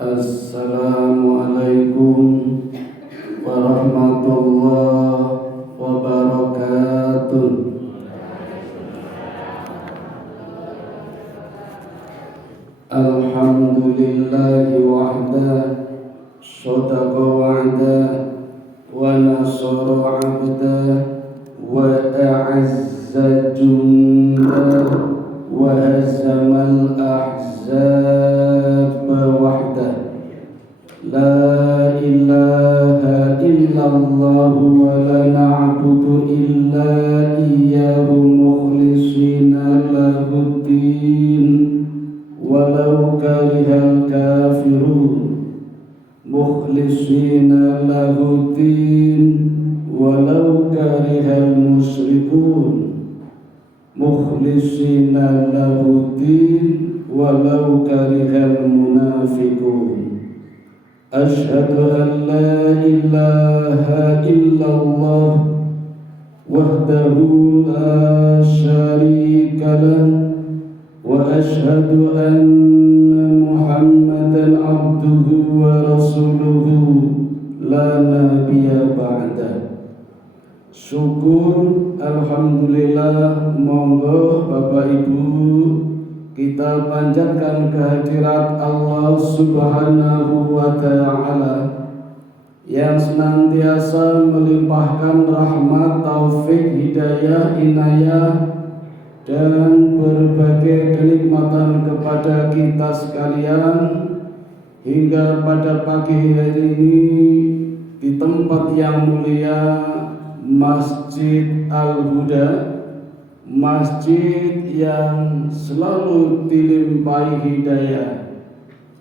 Assalamualaikum warahmatullahi wabarakatuh. Alhamdulillahi wahda, sadaqa wa'da, wa nasara 'abda, wa a'azza junda, wa hazamal ahzab wahda. La ilaha illallah wa la na'budu illa iyyahu mukhlishina lahuddin walau karihal kafirun. Mukhlishina lahuddin walau karihal musyrikun. Mukhlishina lahuddin walau karihal munafiqun. Asyhadu an la ilaha illallah wahdahu la syarika lah, wa asyhadu anna Muhammadan abduhu wa rasuluhu la nabiyya ba'da. Syukur, alhamdulillah, monggo Bapak Ibu kita panjatkan kehadirat Allah Subhanahu wa ta'ala yang senantiasa melimpahkan rahmat, taufik, hidayah, inayah dan berbagai kenikmatan kepada kita sekalian hingga pada pagi hari ini di tempat yang mulia Masjid Al-Huda, masjid yang selalu dilimpahi hidayah.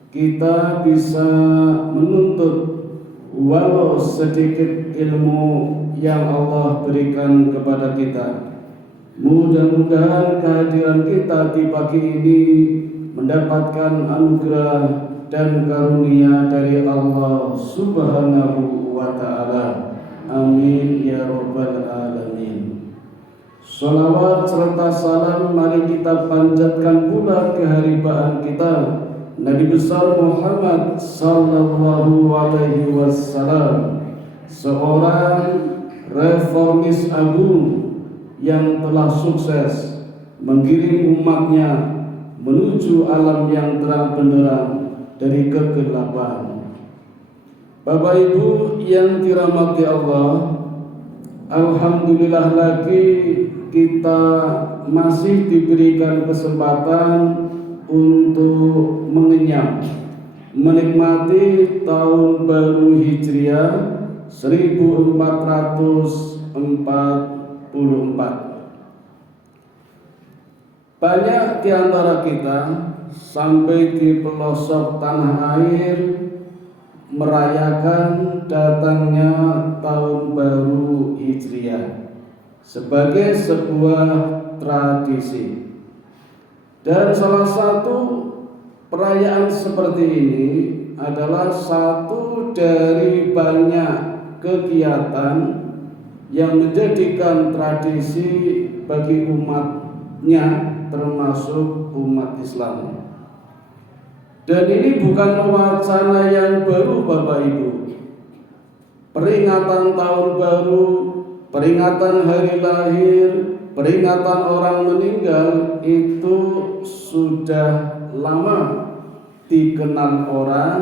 Kita bisa menuntut walau sedikit ilmu yang Allah berikan kepada kita. Mudah-mudahan kehadiran kita di pagi ini mendapatkan anugerah dan karunia dari Allah Subhanahu wa ta'ala. Amin ya rabbal alamin. Salawat serta salam mari kita panjatkan pula keharibaan kita Nabi besar Muhammad sallallahu alaihi wasallam, seorang reformis agung yang telah sukses mengirim umatnya menuju alam yang terang benderang dari kegelapan. Bapak Ibu yang dirahmati Allah, alhamdulillah lagi kita masih diberikan kesempatan untuk mengenyam, menikmati tahun baru Hijriah 1444. Banyak di antara kita sampai di pelosok tanah air merayakan datangnya tahun baru Hijriah sebagai sebuah tradisi. Dan salah satu perayaan seperti ini adalah satu dari banyak kegiatan yang menjadikan tradisi bagi umatnya, termasuk umat Islam. Dan ini bukan wacana yang baru Bapak Ibu. Peringatan tahun baru, peringatan hari lahir, peringatan orang meninggal itu sudah lama dikenal orang,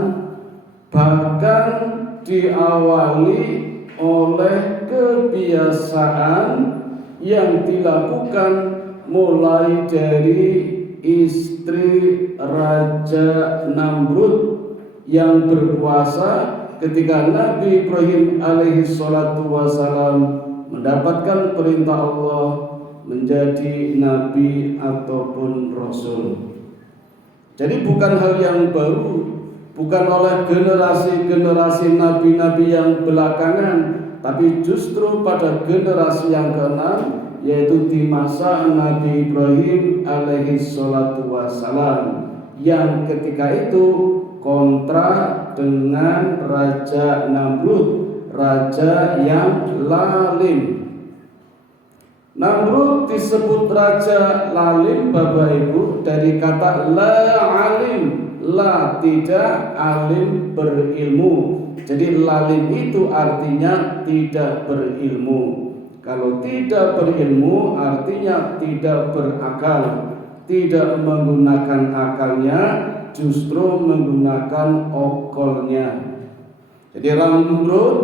bahkan diawali oleh kebiasaan yang dilakukan mulai dari istri Raja Namrud yang berkuasa ketika Nabi Ibrahim alaihi salatu wassalam mendapatkan perintah Allah menjadi nabi ataupun rasul. Jadi bukan hal yang baru, bukan oleh generasi-generasi nabi-nabi yang belakangan, tapi justru pada generasi yang keenam, yaitu di masa Nabi Ibrahim alaihi salatu wassalam, yang ketika itu kontra dengan Raja Namrud, raja yang lalim. Namrud disebut raja lalim Bapak Ibu dari kata la alim. la tidak alim berilmu. Jadi lalim itu artinya tidak berilmu. Kalau tidak berilmu artinya tidak berakal, tidak menggunakan akalnya, justru menggunakan okolnya. Jadi Namrud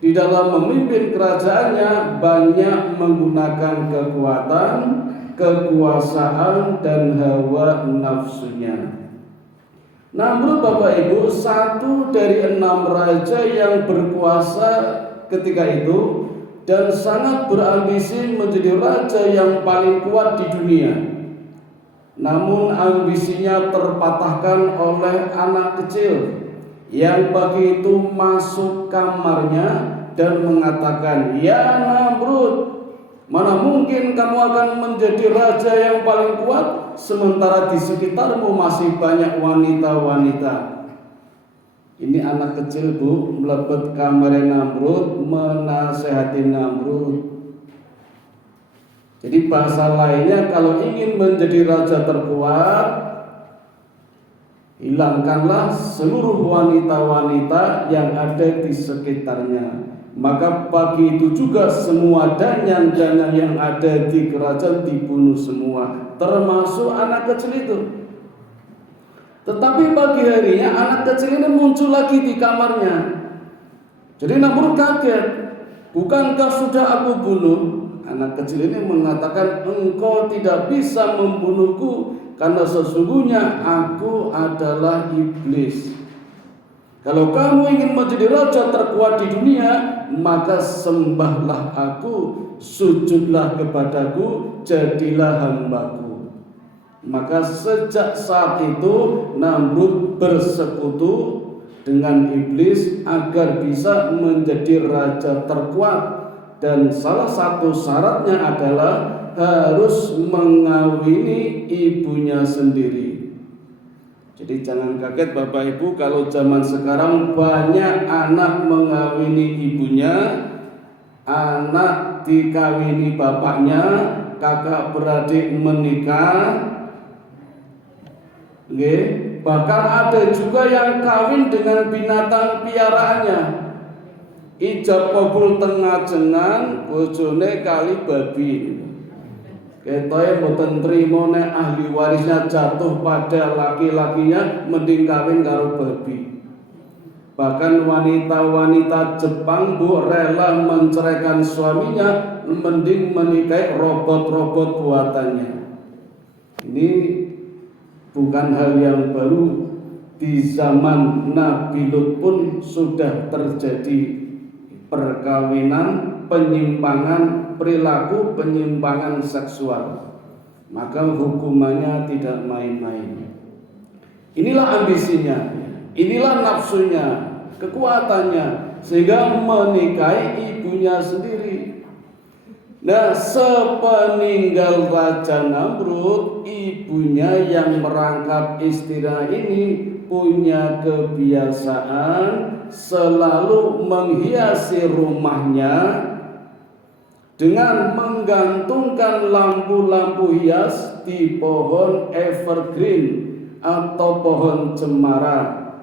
di dalam memimpin kerajaannya banyak menggunakan kekuatan, kekuasaan, dan hawa nafsunya. Namrud, Bapak Ibu, satu dari 6 raja yang berkuasa ketika itu dan sangat berambisi menjadi raja yang paling kuat di dunia. Namun ambisinya terpatahkan oleh anak kecil yang pagi itu masuk kamarnya dan mengatakan, "Ya Namrud, mana mungkin kamu akan menjadi raja yang paling kuat sementara di sekitarmu masih banyak wanita-wanita." Ini anak kecil, Bu, melebet kamar Namrud, menasehati Namrud. Jadi bahasa lainnya, kalau ingin menjadi raja terkuat, hilangkanlah seluruh wanita-wanita yang ada di sekitarnya. Maka pagi itu juga semua danyan-danyan yang ada di kerajaan dibunuh semua, termasuk anak kecil itu. Tetapi pagi harinya anak kecil ini muncul lagi di kamarnya. Jadi Namrud kaget. "Bukankah sudah aku bunuh?" Anak kecil ini mengatakan, "Engkau tidak bisa membunuhku karena sesungguhnya aku adalah iblis. Kalau kamu ingin menjadi raja terkuat di dunia, maka sembahlah aku, sujudlah kepadaku, jadilah hambaku." Maka sejak saat itu Namrud bersekutu dengan iblis agar bisa menjadi raja terkuat, dan salah satu syaratnya adalah harus mengawini ibunya sendiri. Jadi jangan kaget Bapak Ibu kalau zaman sekarang banyak anak mengawini ibunya, anak dikawini bapaknya, kakak beradik menikah. Bahkan ada juga yang kawin dengan binatang piaraannya. Ijab kabul tengah jengan, bojone kali babi. Ketoke mboten trimo nek ahli warisnya jatuh pada laki-lakinya, mending kawin karo babi. Bahkan wanita-wanita Jepang, Bu, rela menceraikan suaminya, mending menikahi robot-robot buatannya. Ini bukan hal yang baru. Di zaman Nabi Lut pun sudah terjadi perkawinan, penyimpangan perilaku, penyimpangan seksual. Maka hukumannya tidak main-main. Inilah ambisinya, inilah nafsunya, kekuatannya, sehingga menikahi ibunya sendiri. Nah, sepeninggal Raja Namrud, ibunya yang merangkap istri ini punya kebiasaan selalu menghiasi rumahnya dengan menggantungkan lampu-lampu hias di pohon evergreen atau pohon cemara,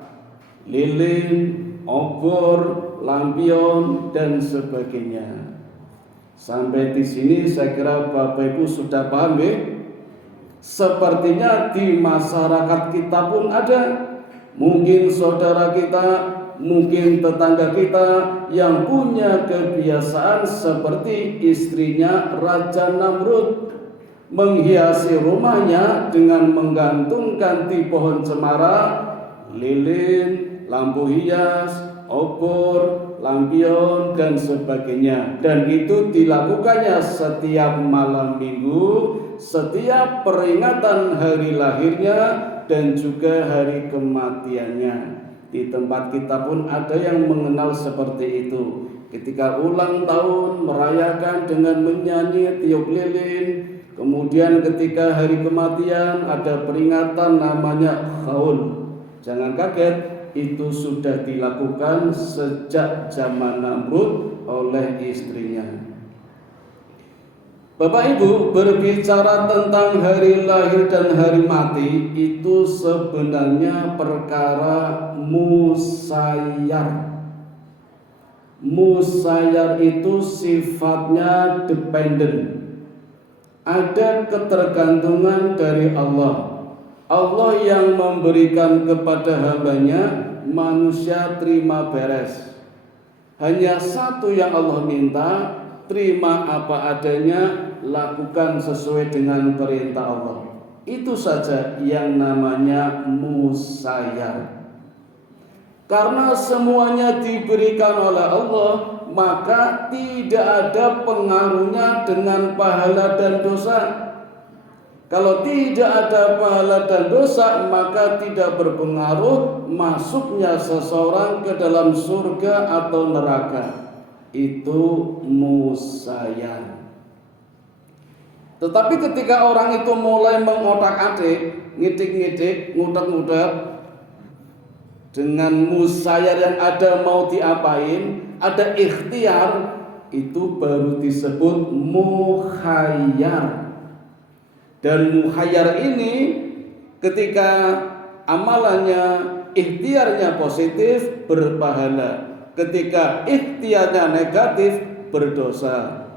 lilin, obor, lampion, dan sebagainya. Sampai di sini saya kira Bapak Ibu sudah paham ya? Sepertinya di masyarakat kita pun ada. Mungkin saudara kita, mungkin tetangga kita yang punya kebiasaan seperti istrinya Raja Namrud, menghiasi rumahnya dengan menggantungkan di pohon cemara, lilin, lampu hias, obor, lampion, dan sebagainya. Dan itu dilakukannya setiap malam minggu, setiap peringatan hari lahirnya, dan juga hari kematiannya. Di tempat kita pun ada yang mengenal seperti itu. Ketika ulang tahun merayakan dengan menyanyi tiup lilin. Kemudian ketika hari kematian ada peringatan namanya haul. Jangan kaget, itu sudah dilakukan sejak zaman Namrud oleh istrinya. Bapak Ibu, berbicara tentang hari lahir dan hari mati itu sebenarnya perkara musayyar. Musayyar itu sifatnya dependen. Ada ketergantungan dari Allah. Allah yang memberikan kepada hambanya, manusia terima beres. Hanya satu yang Allah minta, terima apa adanya, lakukan sesuai dengan perintah Allah. Itu saja yang namanya musayyar. Karena semuanya diberikan oleh Allah, maka tidak ada pengaruhnya dengan pahala dan dosa. Kalau tidak ada pahala dan dosa, maka tidak berpengaruh masuknya seseorang ke dalam surga atau neraka. Itu musayyar. Tetapi ketika orang itu mulai mengotak-atik, ngidik-ngidik, ngutak-ngutak, dengan musayyar yang ada mau diapain, ada ikhtiar, itu baru disebut mukhayyar. Dan mukhayyar ini ketika amalannya, ikhtiarnya positif, berpahala. Ketika ikhtiarnya negatif, berdosa.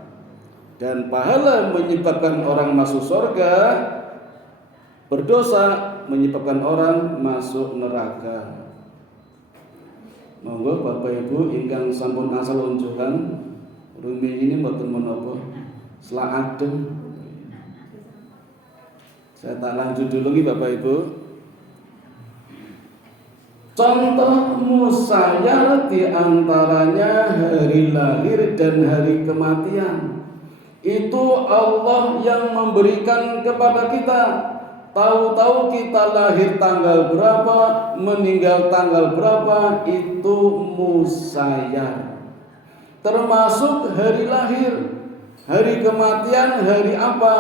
Dan pahala menyebabkan orang masuk surga, berdosa menyebabkan orang masuk neraka. Monggo Bapak Ibu ingkang sampun asal unjukan rumi ini mboten menapa selak adem. Saya tak lanjut dulu nih Bapak Ibu. Contoh musayyar diantaranya hari lahir dan hari kematian. Itu Allah yang memberikan kepada kita. Tahu-tahu kita lahir tanggal berapa, meninggal tanggal berapa, itu musayyar. Termasuk hari lahir, hari kematian, hari apa,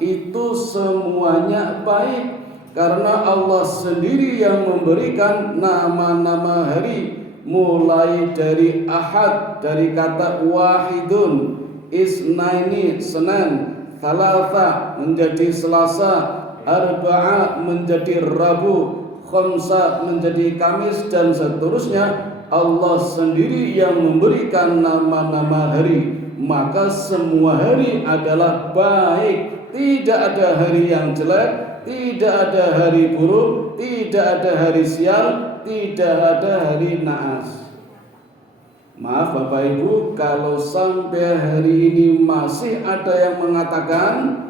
itu semuanya baik. Karena Allah sendiri yang memberikan nama-nama hari. Mulai dari Ahad, dari kata wahidun, Isnaini Senin, Thalatha menjadi Selasa, Arba'a menjadi Rabu, Khamsa menjadi Kamis, dan seterusnya. Allah sendiri yang memberikan nama-nama hari. Maka semua hari adalah baik. Tidak ada hari yang jelek, tidak ada hari buruk, tidak ada hari sial, tidak ada hari naas. Maaf Bapak Ibu, kalau sampai hari ini masih ada yang mengatakan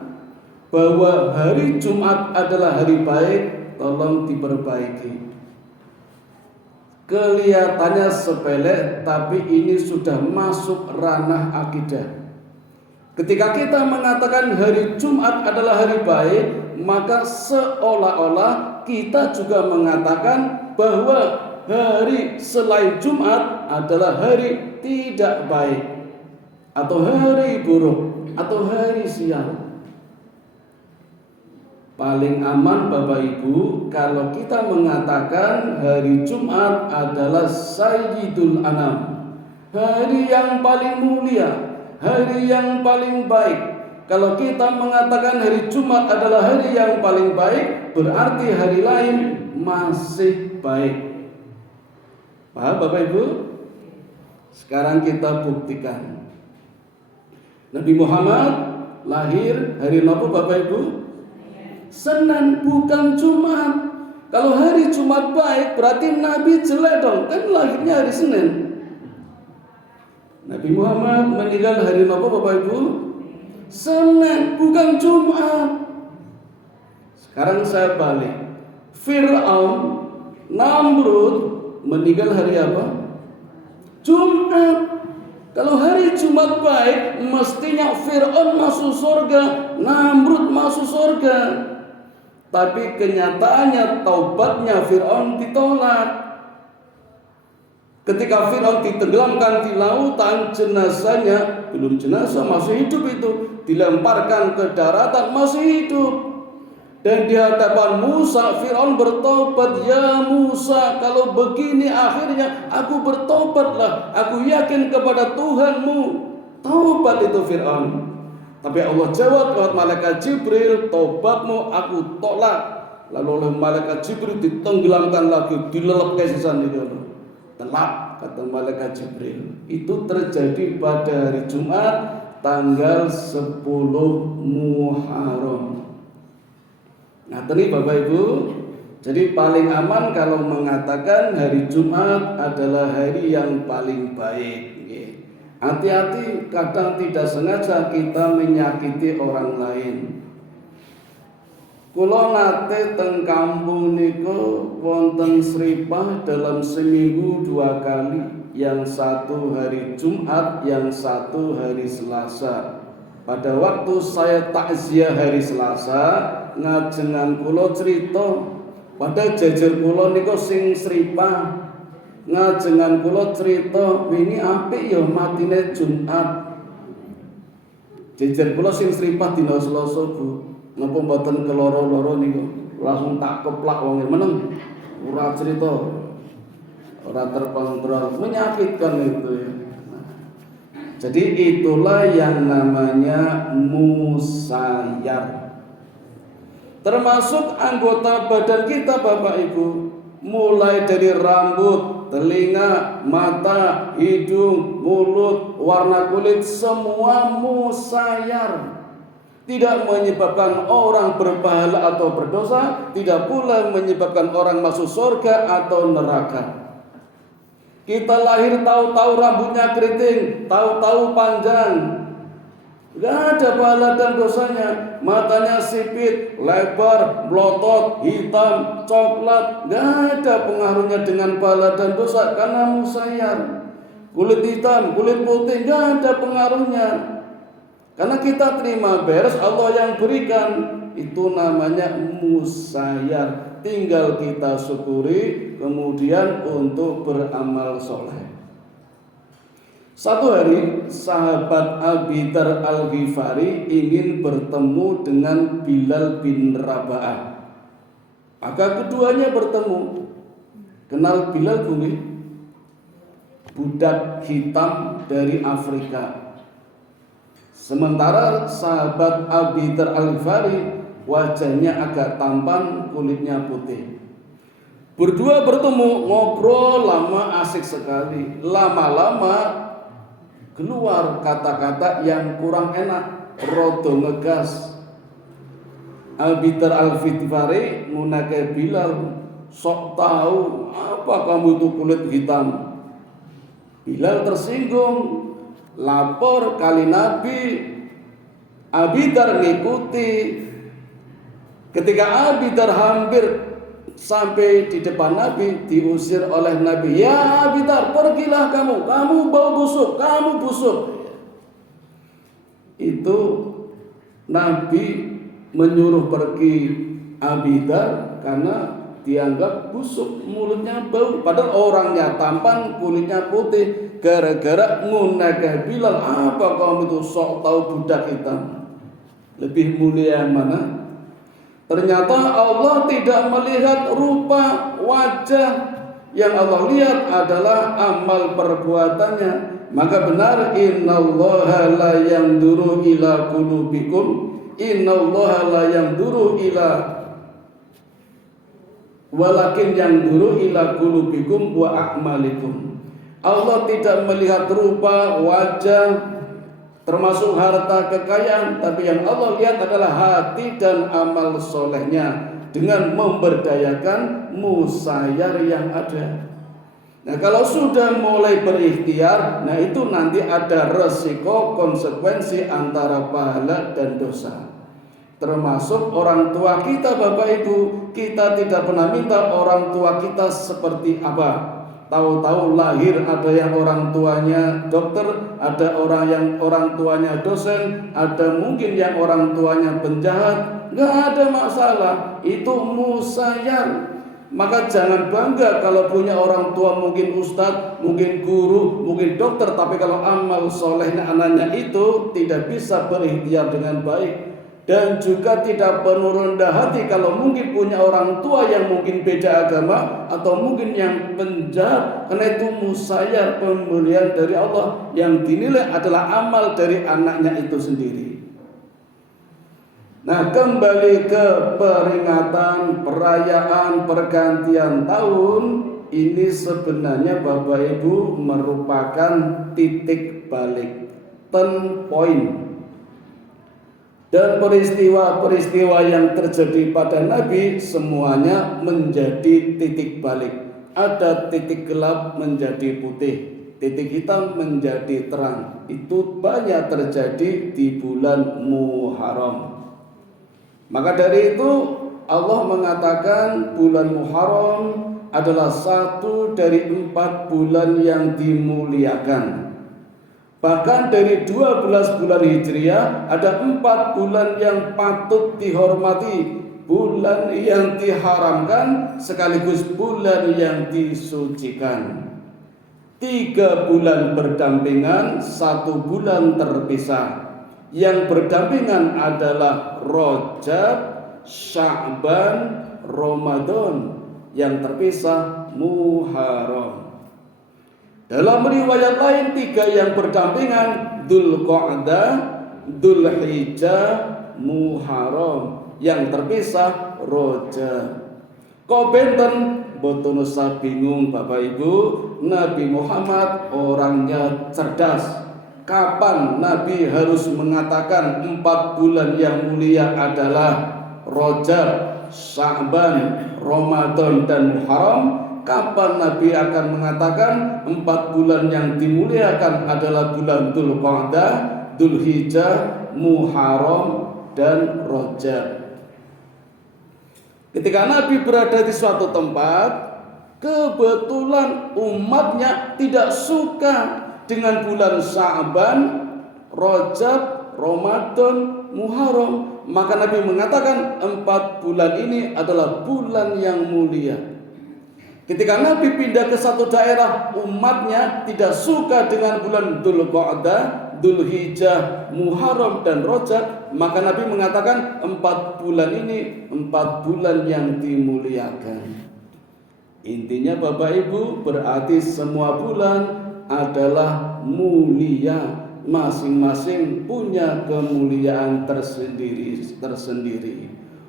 bahwa hari Jumat adalah hari baik, tolong diperbaiki. Kelihatannya sepele, tapi ini sudah masuk ranah akidah. Ketika kita mengatakan hari Jumat adalah hari baik, maka seolah-olah kita juga mengatakan bahwa hari selain Jumat adalah hari tidak baik, atau hari buruk, atau hari sial. Paling aman Bapak Ibu kalau kita mengatakan hari Jumat adalah Sayyidul Anam, hari yang paling mulia, hari yang paling baik. Kalau kita mengatakan hari Jumat adalah hari yang paling baik, berarti hari lain masih baik. Paham Bapak Ibu? Sekarang kita buktikan. Nabi Muhammad lahir hari apa Bapak Ibu? Senin, bukan Jumat. Kalau hari Jumat baik, berarti Nabi jelek dong. Kan lahirnya hari Senin. Nabi Muhammad meninggal hari apa Bapak Ibu? Senin, bukan Jumat. Sekarang saya balik. Fir'aun, Namrud meninggal hari apa? Jumat. Kalau hari Jumat baik, mestinya Fir'aun masuk surga, Namrud masuk surga. Tapi kenyataannya taubatnya Fir'aun ditolak. Ketika Fir'aun ditenggelamkan di lautan, jenazahnya, belum jenazah, masih hidup itu, dilemparkan ke daratan, masih hidup. Dan di hadapan Musa, Fir'aun bertobat, ya Musa, kalau begini akhirnya aku bertobatlah, aku yakin kepada Tuhanmu. Taubat itu Fir'aun. Tapi Allah jawab lewat malaikat Jibril, tobatmu aku tolak. Lalu oleh malaikat Jibril ditenggelamkan lagi, dilelep ke sisan itu. Telak, kata malaikat Jibril. Itu terjadi pada hari Jumat tanggal 10 Muharram. Nah, tadi Bapak Ibu, jadi paling aman kalau mengatakan hari Jumat adalah hari yang paling baik. Hati-hati, kadang tidak sengaja kita menyakiti orang lain. Kula nate teng kampung niku wonten sripah dalam seminggu 2 kali, yang satu hari Jumat, yang satu hari Selasa. Pada waktu saya takziah hari Selasa, ngajengan kula cerita, pada jajar kula niku sing sripah, ngajengan kula cerita, wingi apik ya matine Jumat. Jajar kula sing sripah dina Selasa, Bu. Napa mboten keloro-loro niku? Langsung tak keplak wong meneng. Ora cerita. Ora terkontrol, menyakitkan itu ya. Jadi itulah yang namanya musayar. Termasuk anggota badan kita Bapak Ibu, mulai dari rambut, telinga, mata, hidung, mulut, warna kulit, semua musayar. Tidak menyebabkan orang berpahala atau berdosa, tidak pula menyebabkan orang masuk surga atau neraka. Kita lahir tahu-tahu rambutnya keriting, tahu-tahu panjang, gak ada pahala dan dosanya. Matanya sipit, lebar, melotot, hitam, coklat, gak ada pengaruhnya dengan pahala dan dosa karena musayar. Kulit hitam, kulit putih, gak ada pengaruhnya. Karena kita terima beres, Allah yang berikan. Itu namanya musayar. Tinggal kita syukuri, kemudian untuk beramal soleh. Satu hari sahabat Abi Dzar Al-Ghifari ingin bertemu dengan Bilal bin Raba'ah. Maka keduanya bertemu. Kenal Bilal bumi? Budak hitam dari Afrika. Sementara sahabat Abi Dzar Al-Ghifari wajahnya agak tampan, kulitnya putih. Berdua bertemu, ngobrol lama, asik sekali. Lama-lama keluar kata-kata yang kurang enak, rodo ngegas. Abi Dzar Al-Ghifari munake Bilal, sok tahu apa kamu itu kulit hitam. Bilal tersinggung, lapor kali Nabi. Abi Dzar ngikuti. Ketika Abi Dzar hampir sampai di depan Nabi, diusir oleh Nabi. Ya Abi Dzar, pergilah kamu bau busuk, kamu busuk. Itu Nabi menyuruh pergi Abi Dzar karena dianggap busuk, mulutnya bau. Padahal orangnya tampan, kulitnya putih. Gara-gara ngunakah Bilal, apa kamu itu sok tahu budak hitam? Lebih mulia yang mana? Ternyata Allah tidak melihat rupa wajah, yang Allah lihat adalah amal perbuatannya. Maka benar, innallaha la yanzuru ila qulubikum, innallaha la yanzuru ila, walakin yanzuru ila qulubikum wa a'malikum. Allah tidak melihat rupa wajah, termasuk harta kekayaan, tapi yang Allah lihat adalah hati dan amal solehnya dengan memberdayakan musayar yang ada. Nah, kalau sudah mulai berikhtiar, nah itu nanti ada resiko konsekuensi antara pahala dan dosa. Termasuk orang tua kita Bapak Ibu, kita tidak pernah minta orang tua kita seperti apa. Tahu-tahu lahir ada yang orang tuanya dokter, ada orang yang orang tuanya dosen, ada mungkin yang orang tuanya penjahat. Gak ada masalah, itu musayar. Maka jangan bangga kalau punya orang tua mungkin ustadz, mungkin guru, mungkin dokter, tapi kalau amal solehnya anaknya itu tidak bisa berikhtiar dengan baik. Dan juga tidak penuh rendah hati kalau mungkin punya orang tua yang mungkin beda agama atau mungkin yang penjahat, karena itu musayar, pemberian dari Allah yang dinilai adalah amal dari anaknya itu sendiri. Nah, kembali ke peringatan perayaan pergantian tahun ini sebenarnya Bapak Ibu merupakan titik balik, turn point. Dan peristiwa-peristiwa yang terjadi pada Nabi semuanya menjadi titik balik. Ada titik gelap menjadi putih, titik hitam menjadi terang. Itu banyak terjadi di bulan Muharram. Maka dari itu Allah mengatakan bulan Muharram adalah satu dari 4 bulan yang dimuliakan. Bahkan dari 12 bulan Hijriah ada 4 bulan yang patut dihormati, bulan yang diharamkan sekaligus bulan yang disucikan. 3 bulan berdampingan, 1 bulan terpisah. Yang berdampingan adalah Rajab, Sya'ban, Ramadan. Yang terpisah Muharram. Dalam riwayat lain 3 yang berdampingan, Dzulqa'dah, Dzulhijjah, Muharram. Yang terpisah Rajab. Kok benten? Boten usah bingung Bapak Ibu, Nabi Muhammad orangnya cerdas. Kapan Nabi harus mengatakan 4 bulan yang mulia adalah Rajab, Sya'ban, Ramadan dan Muharram? Kapan Nabi akan mengatakan 4 bulan yang dimuliakan adalah bulan Dzulqa'dah, Dzulhijjah, Muharram dan Rajab? Ketika Nabi berada di suatu tempat, kebetulan umatnya tidak suka dengan bulan Sya'ban, Rajab, Ramadan, Muharram, maka Nabi mengatakan 4 bulan ini adalah bulan yang mulia. Ketika Nabi pindah ke satu daerah, umatnya tidak suka dengan bulan Dzulqa'dah, Dzulhijjah, Muharram dan Rajab, maka Nabi mengatakan 4 bulan ini 4 bulan yang dimuliakan. Intinya Bapak Ibu, berarti semua bulan adalah mulia, masing-masing punya kemuliaan tersendiri.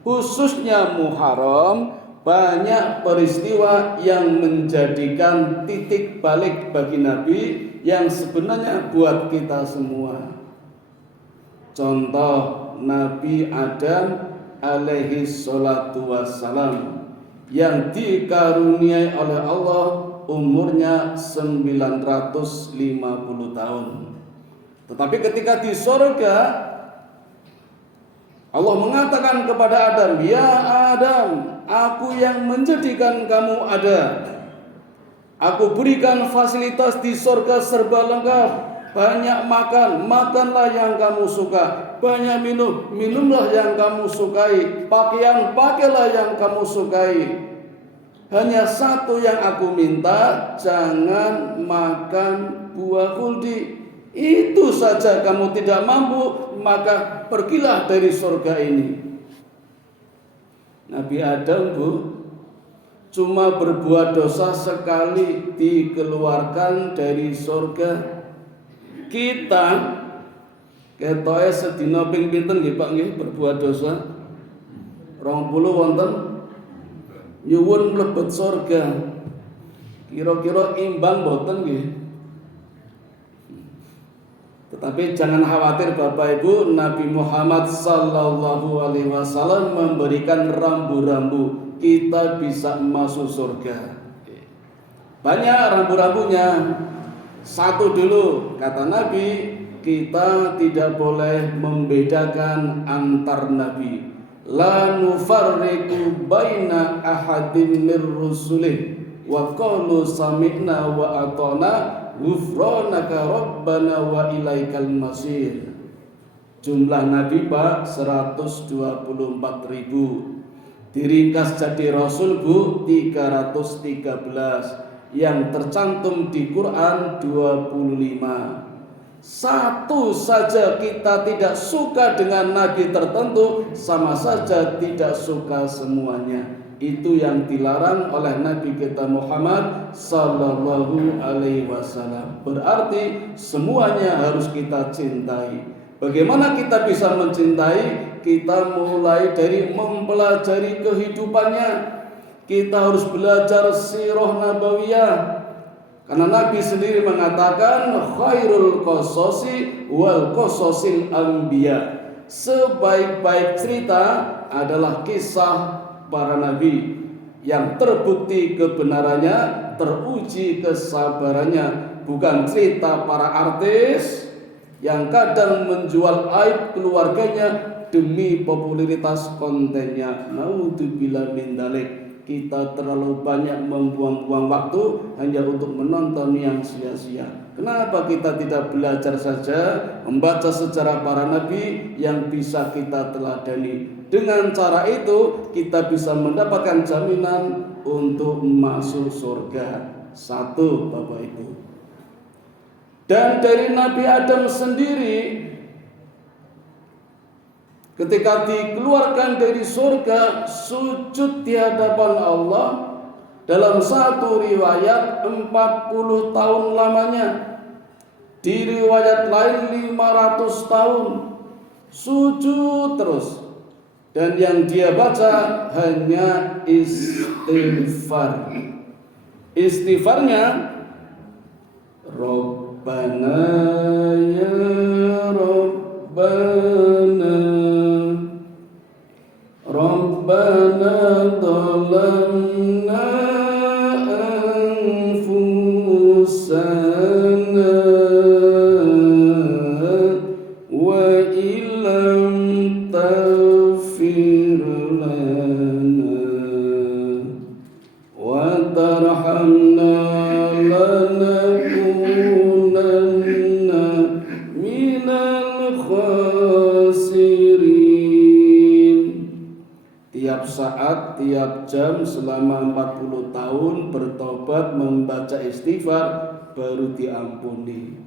Khususnya Muharram, banyak peristiwa yang menjadikan titik balik bagi Nabi yang sebenarnya buat kita semua. Contoh Nabi Adam alaihi salatu wassalam yang dikaruniai oleh Allah umurnya 950 tahun. Tetapi ketika di surga Allah mengatakan kepada Adam, "Ya Adam, aku yang menjadikan kamu ada. Aku berikan fasilitas di surga serba lengkap. Banyak makan, makanlah yang kamu suka. Banyak minum, minumlah yang kamu sukai. Pakaian, pakailah yang kamu sukai. Hanya satu yang aku minta, jangan makan buah khuldi. Itu saja kamu tidak mampu, maka pergilah dari surga ini." Nabi Adam, Bu, cuma berbuat dosa sekali dikeluarkan dari surga. Kita ketoke sedina ping pinten nggih Pak nggih berbuat dosa? 20 wonten nyuwun mlebet surga. Kira-kira imbang mboten nggih? Tetapi jangan khawatir Bapak Ibu, Nabi Muhammad sallallahu alaihi wasallam memberikan rambu-rambu kita bisa masuk surga. Banyak rambu-rambunya. Satu dulu, kata Nabi, kita tidak boleh membedakan antar nabi. La nufarriqu baina ahadin mir rusulih wa qalu sami'na wa ata'na ghufranaka rabbana wa ilaikal masir. Jumlah nabi Pak 124.000. Diringkas jadi rasul Bu 313. Yang tercantum di Quran 25. Satu saja kita tidak suka dengan nabi tertentu, sama saja tidak suka semuanya. Itu yang dilarang oleh Nabi kita Muhammad sallallahu alaihi wasallam. Berarti semuanya harus kita cintai. Bagaimana kita bisa mencintai? kita mulai dari mempelajari kehidupannya. Kita harus belajar sirah nabawiyah. Karena Nabi sendiri mengatakan khairul qasasi wal qasasil anbiya. Sebaik-baik cerita adalah kisah para nabi yang terbukti kebenarannya, teruji kesabarannya, bukan cerita para artis yang kadang menjual aib keluarganya demi popularitas kontennya. Naudzubillah min dzalik. Kita terlalu banyak membuang-buang waktu hanya untuk menonton yang sia-sia. Kenapa kita tidak belajar saja, membaca sejarah para nabi yang bisa kita teladani? Dengan cara itu kita bisa mendapatkan jaminan untuk masuk surga. Satu, Bapak Ibu. Dan dari Nabi Adam sendiri, ketika dikeluarkan dari surga, sujud di hadapan Allah, dalam satu riwayat 40 tahun lamanya, di riwayat lain 500 tahun, sujud terus. Dan yang dia baca hanya istighfar. Istighfarnya Rabbana ya Rabbana Rabbana dhalamna anfusana wa illam taghfir lana wa tarhamna lanakunanna minal khasirin. Tiap saat, tiap jam selama 40 tahun bertobat, membaca istighfar, baru diampuni.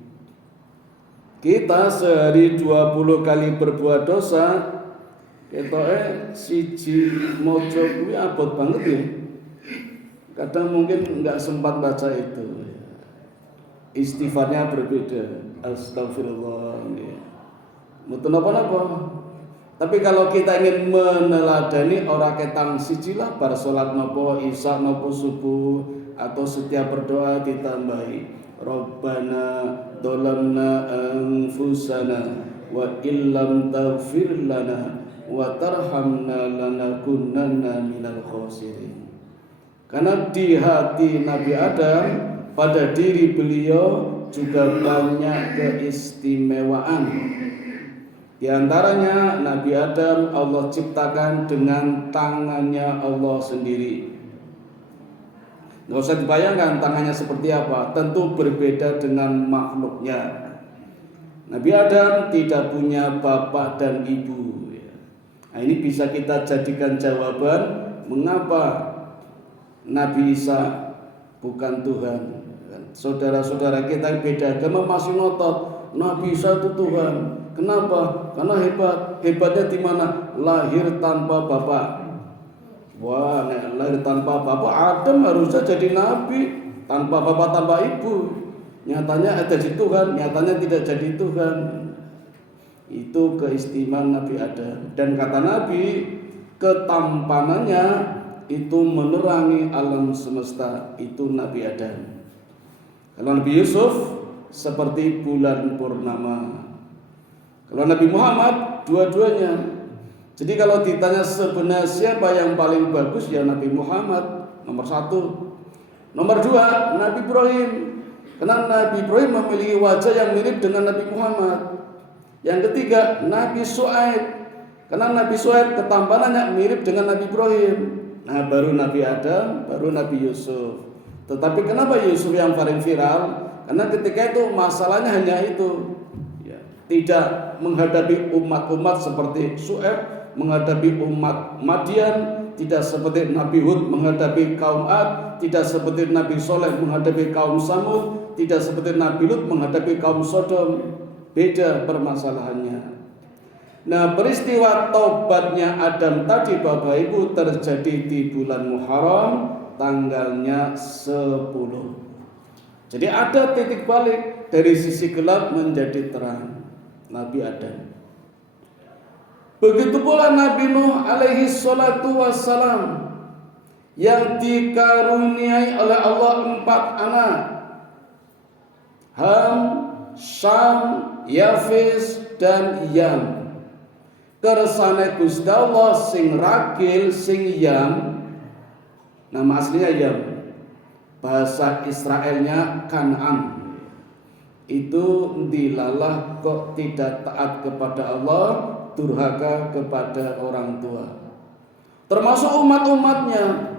Kita sehari 20 kali berbuat dosa, ketoke siji maca kuwi abot banget ya. Kadang mungkin enggak sempat baca itu. Istighfarnya berbeda. Astagfirullah. Mboten napa-napa. Tapi kalau kita ingin meneladani orang ketang siji lah bar salat napa isya napa subuh atau setiap berdoa ditambahi Rabbana dhalamna anfusana wa illam taghfir lana wa tarhamna lanakunanna minal khasirin. Karena di hati Nabi Adam, pada diri beliau juga banyak keistimewaan. Di antaranya Nabi Adam Allah ciptakan dengan tangannya Allah sendiri. Nggak usah dibayangkan tangannya seperti apa, tentu berbeda dengan makhluknya. Nabi Adam tidak punya bapak dan ibu. Nah, ini bisa kita jadikan jawaban mengapa Nabi Isa bukan Tuhan. Saudara-saudara kita yang beda agama masih ngotot Nabi Isa itu Tuhan. Kenapa? Karena hebatnya di mana? Lahir tanpa bapak. Wah, lahir tanpa bapak, Adam harusnya jadi nabi, tanpa bapak tanpa ibu. Nyatanya jadi Tuhan, nyatanya tidak jadi Tuhan. Itu keistimewaan Nabi Adam. Dan kata Nabi, ketampanannya itu menerangi alam semesta. Itu Nabi Adam. Kalau Nabi Yusuf seperti bulan purnama. Kalau Nabi Muhammad dua-duanya. Jadi kalau ditanya sebenarnya siapa yang paling bagus, ya Nabi Muhammad nomor 1. Nomor 2 Nabi Ibrahim. Karena Nabi Ibrahim memiliki wajah yang mirip dengan Nabi Muhammad. Yang ketiga Nabi Shu'aib. Karena Nabi Shu'aib ketampanannya mirip dengan Nabi Ibrahim. Nah baru Nabi Adam, baru Nabi Yusuf. Tetapi kenapa Yusuf yang paling viral? Karena ketika itu masalahnya hanya itu. Tidak menghadapi umat-umat seperti Shu'aib, menghadapi umat Madian, tidak seperti Nabi Hud menghadapi kaum Ad, tidak seperti Nabi Soleh menghadapi kaum Samud, tidak seperti Nabi Lut menghadapi kaum Sodom. Beda permasalahannya. Nah, peristiwa taubatnya Adam tadi Bapak Ibu terjadi di bulan Muharram, tanggalnya 10. Jadi ada titik balik dari sisi gelap menjadi terang. Nabi Adam. Begitu pula Nabi Nuh alaihi salatu wassalam yang dikaruniai oleh Allah 4 anak, Ham, Syam, Yafis, dan Yam. Kersane Gusti Allah sing ragil sing Yam, nama aslinya Yam, bahasa Israelnya Kan'an. Itu dilalah kok tidak taat kepada Allah, durhaka kepada orang tua, termasuk umat-umatnya.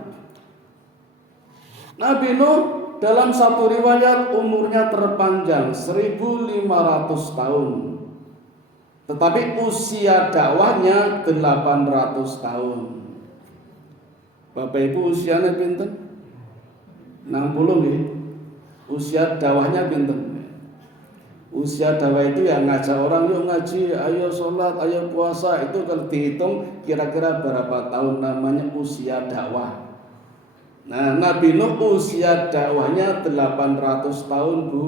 Nabi Nuh dalam satu riwayat umurnya terpanjang 1500 tahun, tetapi usia dakwahnya 800 tahun. Bapak Ibu usianya pinten? 60 nih. Usia dakwahnya pinten? Usia dakwah itu yang ngajak orang yuk ngaji, ayo sholat, ayo puasa. Itu kalau dihitung kira-kira berapa tahun, namanya usia dakwah. Nah, Nabi Nuh usia dakwahnya 800 tahun, Bu.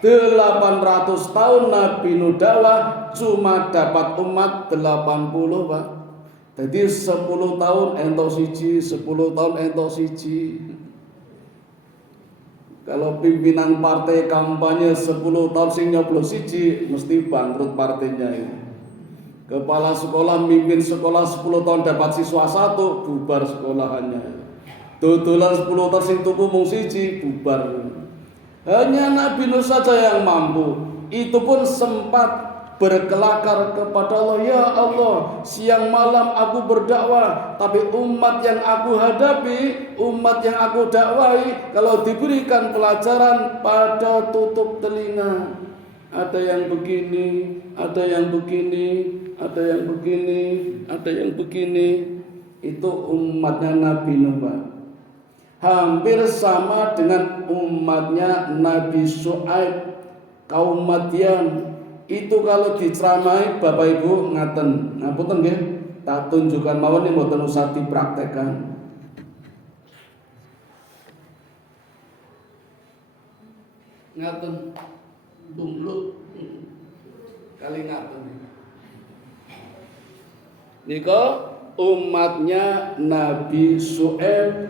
800 tahun Nabi Nuh dakwah, cuma dapat umat 80, Pak. Jadi 10 tahun entok siji, 10 tahun entok siji. Kalau pimpinan partai kampanye 10 tahun sing nyoblos siji, mesti bangkrut partainya ini. Kepala sekolah mimpin sekolah 10 tahun dapat siswa 1, bubar sekolahannya. Dodolan 10 tahun sing tuku mung siji, bubar. Hanya Nabi Nuh saja yang mampu. Itu pun sempat berkelakar kepada Allah, ya Allah, siang malam aku berdakwah, tapi umat yang aku hadapi, umat yang aku dakwai, kalau diberikan pelajaran pada tutup telinga. Ada yang begini, ada yang begini, ada yang begini, ada yang begini. Itu umatnya Nabi Nuh, Pak. Hampir sama dengan umatnya Nabi Syuaib, kaum Madian. Itu kalau diceramai Bapak Ibu ngaten, ngapunten nggih, tak tunjukkan mawon nih mboten usah dipraktekkan. Ngaten bumblut kali ngaten. Nika umatnya Nabi Syuaib.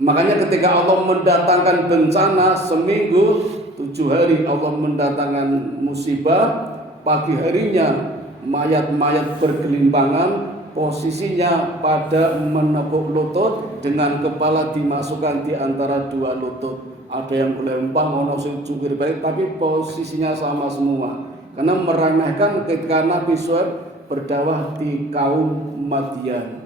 Makanya ketika Allah mendatangkan bencana seminggu 7 hari Allah mendatangkan musibah, pagi harinya mayat-mayat bergelimpangan, posisinya pada menepuk lutut dengan kepala dimasukkan di antara 2 lutut. Ada yang gelempang, ono sing cukir balik, tapi posisinya sama semua. Karena meremehkan ketika Nabi Syuaib berdakwah di kaum Madian.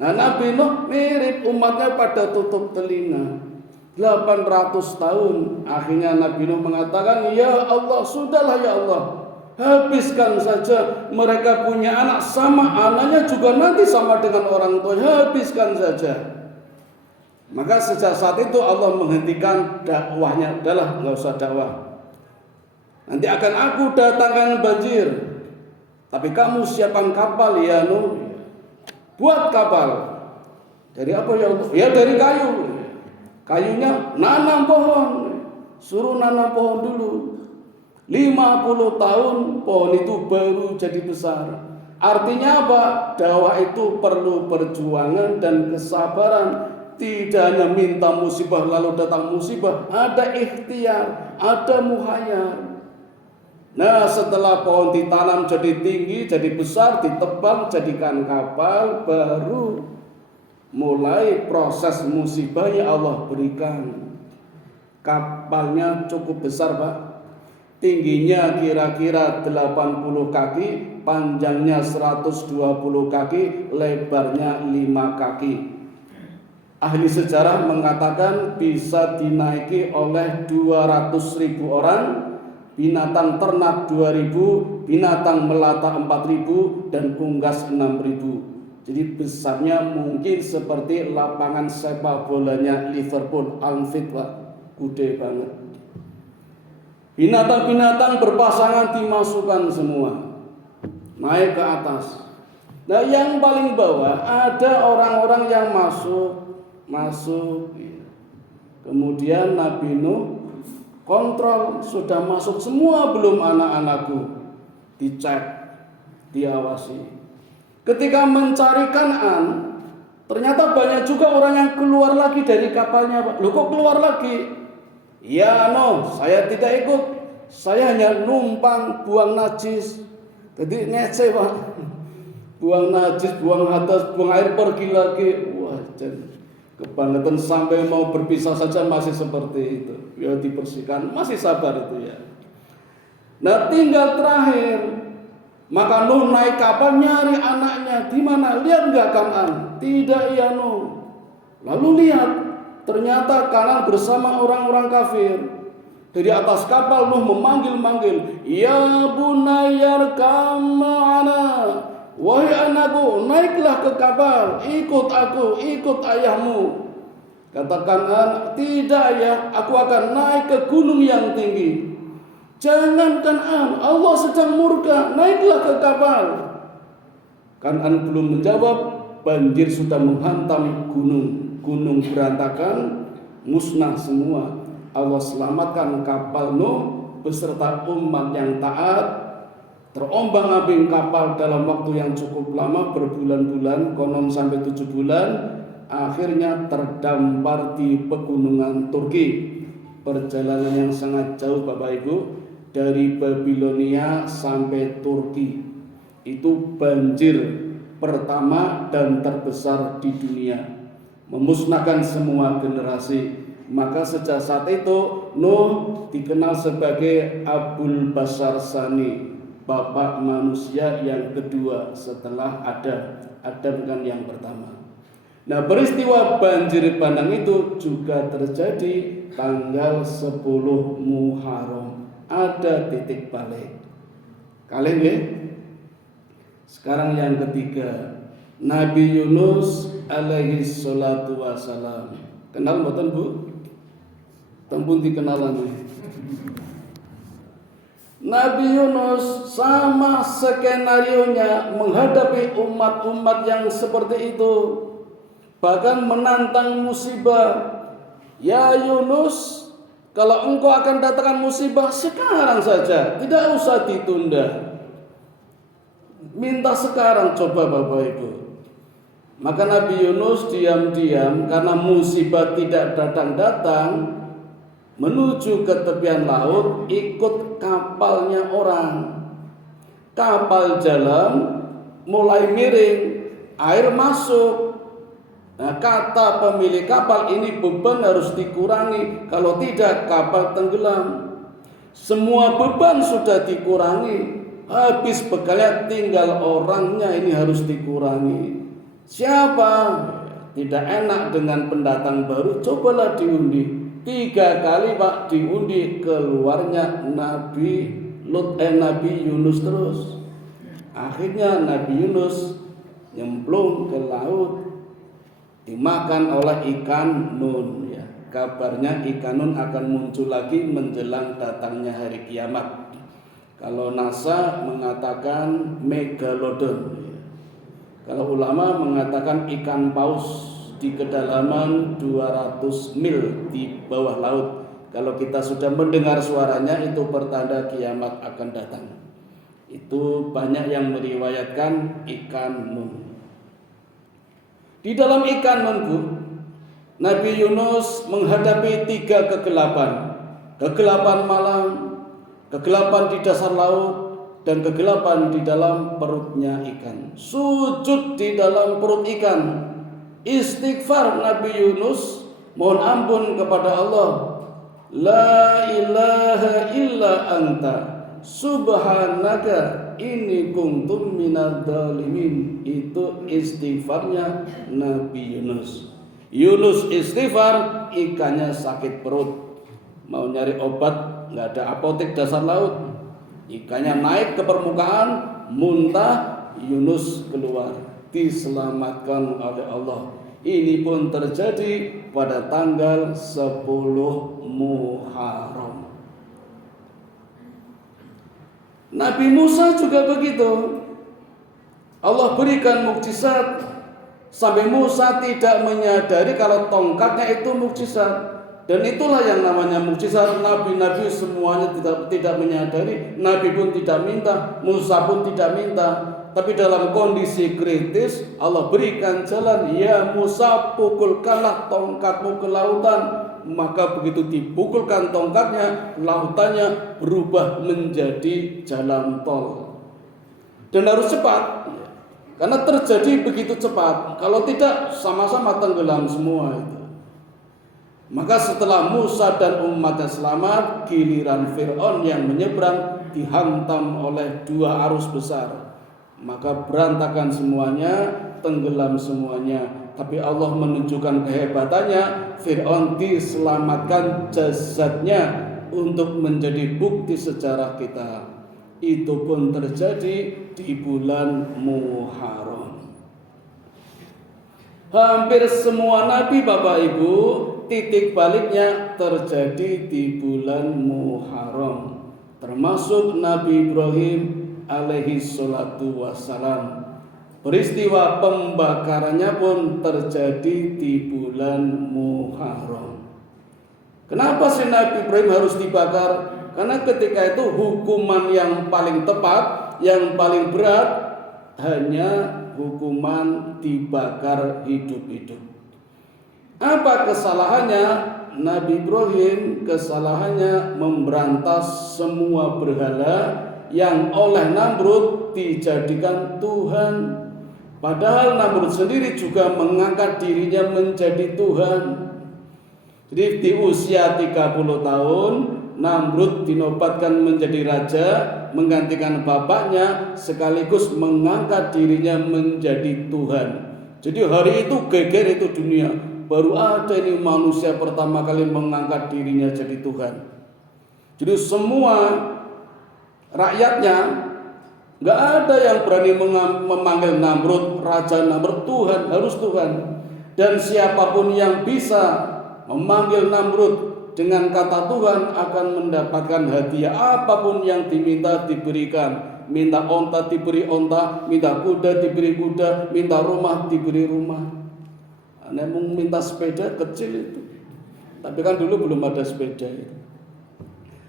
Nah, Nabi Nuh mirip umatnya pada tutup telinga. 800 tahun. Akhirnya Nabi Nuh mengatakan, ya Allah, sudahlah ya Allah, habiskan saja. Mereka punya anak, sama anaknya juga nanti sama dengan orang tua. Habiskan saja. Maka sejak saat itu Allah menghentikan dakwahnya. Udahlah, nggak usah dakwah. Nanti akan aku datangkan banjir, tapi kamu siapkan kapal ya Nuh. Buat kapal. Dari apa ya Allah? Ya dari kayu. Kayunya nanam pohon. Suruh nanam pohon dulu. 50 tahun pohon itu baru jadi besar. Artinya apa? Dakwah itu perlu perjuangan dan kesabaran. Tidak hanya minta musibah lalu datang musibah. Ada ikhtiar, ada muhayyar. Nah, setelah pohon ditanam jadi tinggi, jadi besar, ditebang, jadikan kapal, baru mulai proses musibah yang Allah berikan. Kapalnya cukup besar, Pak. Tingginya kira-kira 80 kaki, panjangnya 120 kaki, lebarnya 5 kaki. Ahli sejarah mengatakan bisa dinaiki oleh 200.000 orang. Binatang ternak 2.000, binatang melata 4.000, dan unggas 6.000. Jadi besarnya mungkin seperti lapangan sepak bolanya Liverpool, Anfield, Pak. Gede banget. Binatang-binatang berpasangan dimasukkan semua, naik ke atas. Nah, yang paling bawah ada orang-orang yang masuk. Kemudian Nabi Nuh kontrol, sudah masuk semua belum anak-anakku? Dicek. diawasi. Ketika mencari Kan'an, ternyata banyak juga orang yang keluar lagi dari kapalnya, Pak. Loh, kok keluar lagi? Ya saya tidak ikut. Saya hanya numpang buang najis. Jadi ngece, Pak. Buang najis, buang hadas, buang air, pergi lagi. Wah, kebangetan sampai mau berpisah saja masih seperti itu. Ya dibersihkan, masih sabar itu ya. Nah, tinggal terakhir. Maka Nuh naik kapal nyari anaknya. Di mana? Lihat nggak Kan'an? Tidak ya Nuh. Lalu lihat, ternyata Kan'an bersama orang-orang kafir. Dari atas kapal Nuh memanggil-manggil, "Ya bunayyarkam ma'ana." Wahai anakku, naiklah ke kapal, ikut aku, ikut ayahmu. Kata Kan'an, "Tidak ya, aku akan naik ke gunung yang tinggi." "Jangan Kan'an, Allah sedang murka, naiklah ke kapal." Kan'an belum menjawab, banjir sudah menghantam gunung berantakan, musnah semua. Allah selamatkan kapal Nuh beserta umat yang taat. Terombang-ambing kapal dalam waktu yang cukup lama, berbulan-bulan, konon sampai 7 bulan. Akhirnya terdampar di pegunungan Turki. Perjalanan yang sangat jauh Bapak Ibu, dari Babilonia sampai Turki. Itu banjir pertama dan terbesar di dunia, memusnahkan semua generasi. Maka sejak saat itu Nuh dikenal sebagai Abul Bashar Tsani, bapak manusia yang kedua setelah Adam kan yang pertama. Nah, peristiwa banjir bandang itu juga terjadi tanggal 10 Muharram. Ada titik balik. Kalian ya? Sekarang yang ketiga, Nabi Yunus alaihi salatu wassalam. Kenal mboten Bu? Tempun dikenalan. Nabi Yunus sama skenarionya menghadapi umat-umat yang seperti itu, bahkan menantang musibah. Ya Yunus, kalau engkau akan datangkan musibah sekarang saja, tidak usah ditunda. Minta sekarang, coba Bapak Ibu. Maka Nabi Yunus diam-diam karena musibah tidak datang-datang, menuju ke tepian laut, ikut kapalnya orang. Kapal jalan, mulai miring, air masuk. Nah, kata pemilik kapal, ini beban harus dikurangi, kalau tidak kapal tenggelam. Semua beban sudah dikurangi, habis bekalnya, tinggal orangnya ini harus dikurangi. Siapa? Tidak enak dengan pendatang baru, cobalah diundi. 3 kali Pak diundi, keluarnya Nabi Yunus terus. Akhirnya Nabi Yunus nyemplung ke laut, dimakan oleh ikan nun ya. Kabarnya ikan nun akan muncul lagi menjelang datangnya hari kiamat. Kalau NASA mengatakan megalodon, kalau ulama mengatakan ikan paus di kedalaman 200 mil di bawah laut. Kalau kita sudah mendengar suaranya, itu pertanda kiamat akan datang. Itu banyak yang meriwayatkan ikan nun. Di dalam ikan nun, Bu, Nabi Yunus menghadapi 3 kegelapan. Kegelapan malam, kegelapan di dasar laut, dan kegelapan di dalam perutnya ikan. Sujud di dalam perut ikan. Istighfar Nabi Yunus, mohon ampun kepada Allah. La ilaha illa anta subhanaka inni kuntum minadz zalimin. Itu istighfarnya Nabi Yunus. Yunus istighfar, ikannya sakit perut, mau nyari obat, nggak ada apotek dasar laut. Ikannya naik ke permukaan, muntah, Yunus keluar, diselamatkan oleh Allah. Ini pun terjadi pada tanggal 10 Muharram. Nabi Musa juga begitu. Allah berikan mukjizat sampai Musa tidak menyadari kalau tongkatnya itu mukjizat. Dan itulah yang namanya mukjizat. Nabi-nabi semuanya tidak menyadari. Nabi pun tidak minta, Musa pun tidak minta. tapi dalam kondisi kritis Allah berikan jalan. Ya Musa, pukulkanlah tongkatmu ke lautan. Maka begitu dipukulkan tongkatnya, lautannya berubah menjadi jalan tol. Dan harus cepat, karena terjadi begitu cepat. Kalau tidak, sama-sama tenggelam semua itu. Maka setelah Musa dan umatnya selamat, giliran Fir'aun yang menyeberang dihantam oleh dua arus besar. Maka berantakan semuanya, tenggelam semuanya. Tapi Allah menunjukkan kehebatannya. Fir'aun diselamatkan jasadnya untuk menjadi bukti sejarah kita. Itu pun terjadi di bulan Muharram. Hampir semua nabi Bapak Ibu, titik baliknya terjadi di bulan Muharram. Termasuk Nabi Ibrahim alaihi salatu wassalam. Peristiwa pembakarannya pun terjadi di bulan Muharram. Kenapa sih Nabi Ibrahim harus dibakar? Karena ketika itu hukuman yang paling tepat, yang paling berat hanya hukuman dibakar hidup-hidup. Apa kesalahannya? Nabi Ibrahim kesalahannya memberantas semua berhala yang oleh Namrud dijadikan Tuhan. Padahal Namrud sendiri juga mengangkat dirinya menjadi Tuhan. Jadi di usia 30 tahun Namrud dinobatkan menjadi raja, menggantikan bapaknya, sekaligus mengangkat dirinya menjadi Tuhan. Jadi hari itu geger itu dunia. Baru ada ini manusia pertama kali mengangkat dirinya jadi Tuhan. Jadi semua rakyatnya nggak ada yang berani memanggil Namrud, Raja Namrud, Tuhan, harus Tuhan. Dan siapapun yang bisa memanggil Namrud dengan kata Tuhan akan mendapatkan hadiah. Apapun yang diminta diberikan. Minta onta diberi onta, minta kuda diberi kuda, minta rumah diberi rumah. Namun minta sepeda kecil itu. Tapi kan dulu belum ada sepeda itu.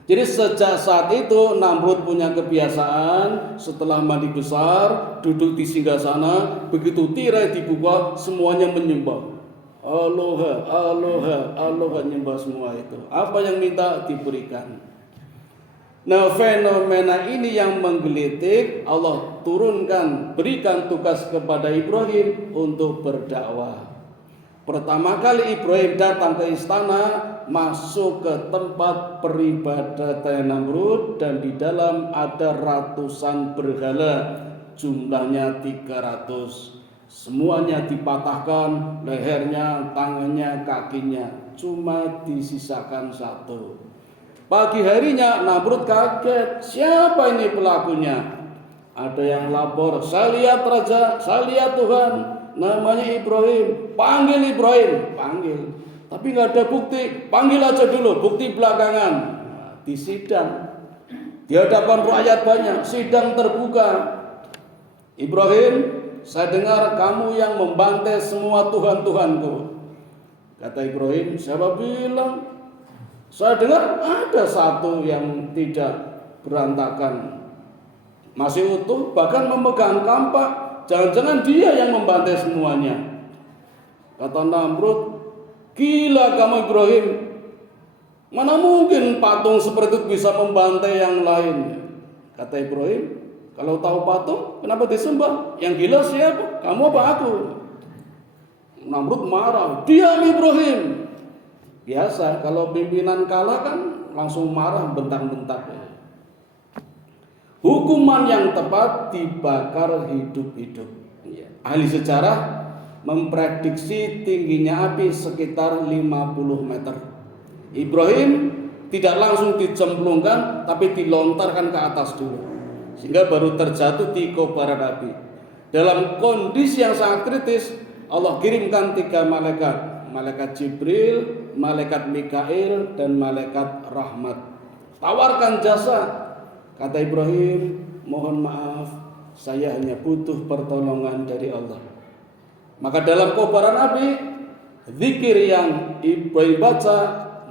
Jadi sejak saat itu Namrud punya kebiasaan setelah mandi besar duduk di singgasana, begitu tirai dibuka semuanya menyembah. Aloha, aloha, aloha, nyembah semua itu. Apa yang minta diberikan. Nah, fenomena ini yang menggelitik. Allah turunkan, berikan tugas kepada Ibrahim untuk berdakwah. Pertama kali Ibrahim datang ke istana, masuk ke tempat peribadatan Namrud, dan di dalam ada ratusan berhala, jumlahnya 300. Semuanya dipatahkan, lehernya, tangannya, kakinya, cuma disisakan satu. Pagi harinya Namrud kaget, siapa ini pelakunya? Ada yang lapor, saya lihat raja, saya lihat Tuhan, namanya Ibrahim. Panggil Ibrahim, panggil. Tapi nggak ada bukti, panggil aja dulu, bukti belakangan. Nah, di sidang, di hadapan rakyat banyak, sidang terbuka. Ibrahim, saya dengar kamu yang membantai semua Tuhan-Tuhanku. Kata Ibrahim, siapa bilang? Saya dengar ada satu yang tidak berantakan, masih utuh, bahkan memegang kampak. Jangan-jangan dia yang membantai semuanya. Kata Namrud, gila kamu Ibrahim. Mana mungkin patung seperti itu bisa membantai yang lain? Kata Ibrahim, kalau tahu patung, kenapa disembah? Yang gila siapa? Kamu apa aku? Namrud marah, diam Ibrahim. Biasa, kalau pimpinan kalah kan langsung marah, bentak-bentak. Hukuman yang tepat dibakar hidup-hidup. Ahli sejarah memprediksi tingginya api sekitar 50 meter. Ibrahim tidak langsung dicemplungkan, tapi dilontarkan ke atas dulu, sehingga baru terjatuh di kobaran api. Dalam kondisi yang sangat kritis, Allah kirimkan 3 malaikat, malaikat Jibril, malaikat Mikail, dan malaikat rahmat. Tawarkan jasa. Kata Ibrahim, mohon maaf, saya hanya butuh pertolongan dari Allah. Maka dalam kobaran api, zikir yang Ibrahim baca,